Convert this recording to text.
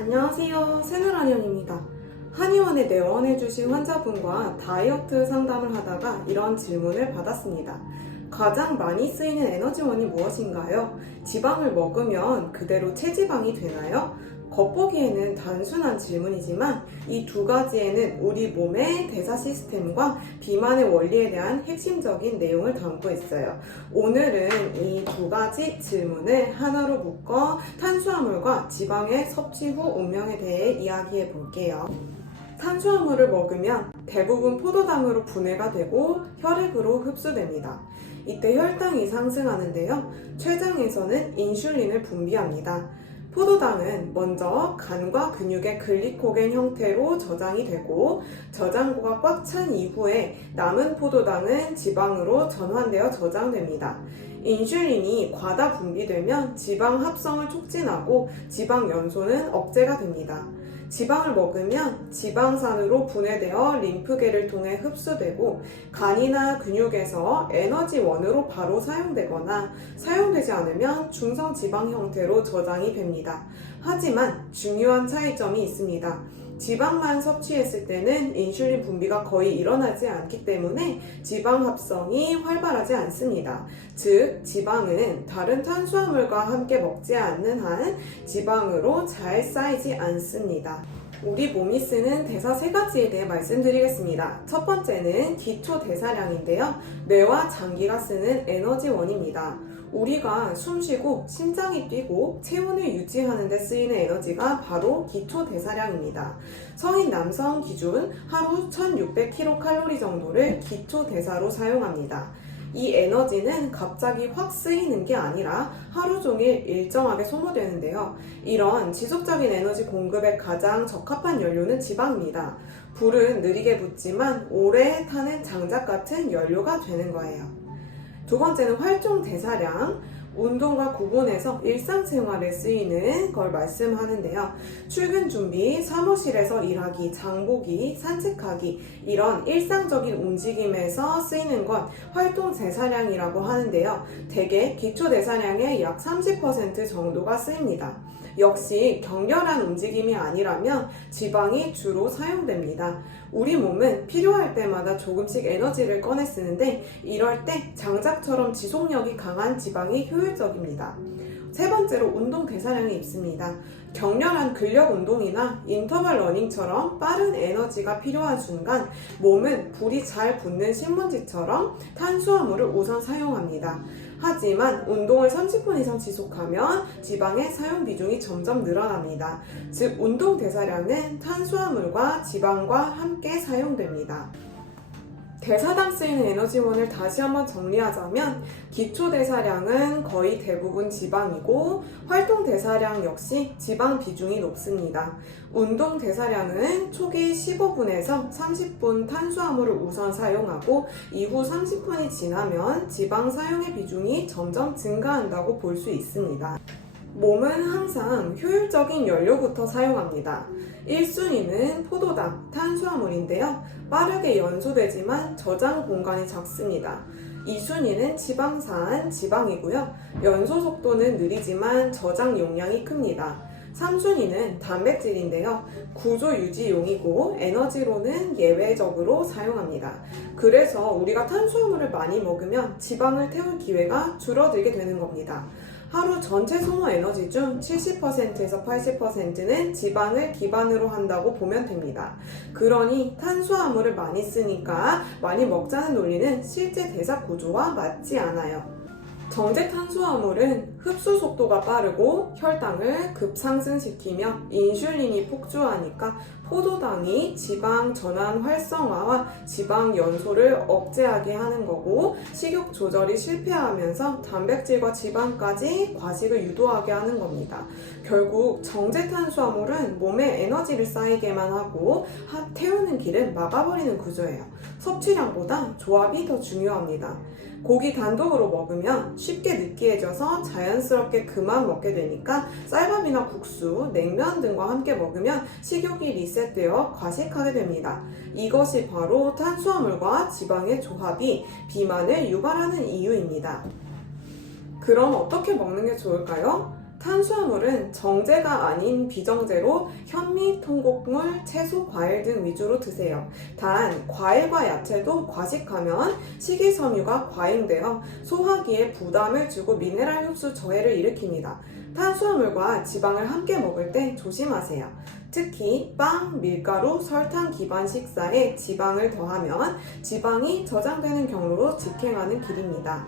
안녕하세요. 새누라년입니다. 한의원에 내원해주신 환자분과 다이어트 상담을 하다가 이런 질문을 받았습니다. 가장 많이 쓰이는 에너지원이 무엇인가요? 지방을 먹으면 그대로 체지방이 되나요? 겉보기에는 단순한 질문이지만 이 두 가지에는 우리 몸의 대사 시스템과 비만의 원리에 대한 핵심적인 내용을 담고 있어요. 오늘은 이 두 가지 질문을 하나로 묶어 탄수화물과 지방의 섭취 후 운명에 대해 이야기해 볼게요. 탄수화물을 먹으면 대부분 포도당으로 분해가 되고 혈액으로 흡수됩니다. 이때 혈당이 상승하는데요. 췌장에서는 인슐린을 분비합니다. 포도당은 먼저 간과 근육의 글리코겐 형태로 저장이 되고 저장고가 꽉 찬 이후에 남은 포도당은 지방으로 전환되어 저장됩니다. 인슐린이 과다 분비되면 지방 합성을 촉진하고 지방 연소는 억제가 됩니다. 지방을 먹으면 지방산으로 분해되어 림프계를 통해 흡수되고 간이나 근육에서 에너지원으로 바로 사용되거나 사용되지 않으면 중성지방 형태로 저장이 됩니다. 하지만 중요한 차이점이 있습니다. 지방만 섭취했을 때는 인슐린 분비가 거의 일어나지 않기 때문에 지방 합성이 활발하지 않습니다. 즉, 지방은 다른 탄수화물과 함께 먹지 않는 한 지방으로 잘 쌓이지 않습니다. 우리 몸이 쓰는 대사 세 가지에 대해 말씀드리겠습니다. 첫 번째는 기초 대사량인데요. 뇌와 장기가 쓰는 에너지원입니다. 우리가 숨쉬고 심장이 뛰고 체온을 유지하는 데 쓰이는 에너지가 바로 기초 대사량입니다. 성인 남성 기준 하루 1600kcal 정도를 기초 대사로 사용합니다. 이 에너지는 갑자기 확 쓰이는 게 아니라 하루 종일 일정하게 소모되는데요. 이런 지속적인 에너지 공급에 가장 적합한 연료는 지방입니다. 불은 느리게 붙지만 오래 타는 장작 같은 연료가 되는 거예요. 두 번째는 활종 대사량, 운동과 구분해서 일상생활에 쓰이는 걸 말씀하는데요. 출근 준비, 사무실에서 일하기, 장보기, 산책하기 이런 일상적인 움직임에서 쓰이는 건 활동 대사량이라고 하는데요. 대개 기초 대사량의 약 30% 정도가 쓰입니다. 역시 격렬한 움직임이 아니라면 지방이 주로 사용됩니다. 우리 몸은 필요할 때마다 조금씩 에너지를 꺼내 쓰는데 이럴 때 장작처럼 지속력이 강한 지방이 효율적입니다. 세 번째로 운동 대사량이 있습니다. 격렬한 근력 운동이나 인터벌 러닝처럼 빠른 에너지가 필요한 순간 몸은 불이 잘 붙는 신문지처럼 탄수화물을 우선 사용합니다. 하지만 운동을 30분 이상 지속하면 지방의 사용 비중이 점점 늘어납니다. 즉, 운동 대사량은 탄수화물과 지방과 함께 사용됩니다. 대사당 쓰이는 에너지원을 다시 한번 정리하자면 기초 대사량은 거의 대부분 지방이고 활동 대사량 역시 지방 비중이 높습니다. 운동 대사량은 초기 15분에서 30분 탄수화물을 우선 사용하고 이후 30분이 지나면 지방 사용의 비중이 점점 증가한다고 볼 수 있습니다. 몸은 항상 효율적인 연료부터 사용합니다. 1순위는 포도당, 탄수화물인데요. 빠르게 연소되지만 저장 공간이 작습니다. 2순위는 지방산, 지방이고요. 연소 속도는 느리지만 저장 용량이 큽니다. 3순위는 단백질인데요. 구조 유지용이고 에너지로는 예외적으로 사용합니다. 그래서 우리가 탄수화물을 많이 먹으면 지방을 태울 기회가 줄어들게 되는 겁니다. 하루 전체 소모 에너지 중 70%에서 80%는 지방을 기반으로 한다고 보면 됩니다. 그러니 탄수화물을 많이 쓰니까 많이 먹자는 논리는 실제 대사 구조와 맞지 않아요. 정제 탄수화물은 흡수 속도가 빠르고 혈당을 급상승시키며 인슐린이 폭주하니까 포도당이 지방 전환 활성화와 지방 연소를 억제하게 하는 거고 식욕 조절이 실패하면서 단백질과 지방까지 과식을 유도하게 하는 겁니다. 결국 정제 탄수화물은 몸에 에너지를 쌓이게만 하고 태우는 길을 막아버리는 구조예요. 섭취량보다 조합이 더 중요합니다. 고기 단독으로 먹으면 쉽게 느끼해져서 자연스럽게 그만 먹게 되니까 쌀밥이나 국수, 냉면 등과 함께 먹으면 식욕이 리셋되어 과식하게 됩니다. 이것이 바로 탄수화물과 지방의 조합이 비만을 유발하는 이유입니다. 그럼 어떻게 먹는 게 좋을까요? 탄수화물은 정제가 아닌 비정제로 현미, 통곡물, 채소, 과일 등 위주로 드세요. 단, 과일과 야채도 과식하면 식이섬유가 과잉되어 소화기에 부담을 주고 미네랄 흡수 저해를 일으킵니다. 탄수화물과 지방을 함께 먹을 때 조심하세요. 특히 빵, 밀가루, 설탕 기반 식사에 지방을 더하면 지방이 저장되는 경로로 직행하는 길입니다.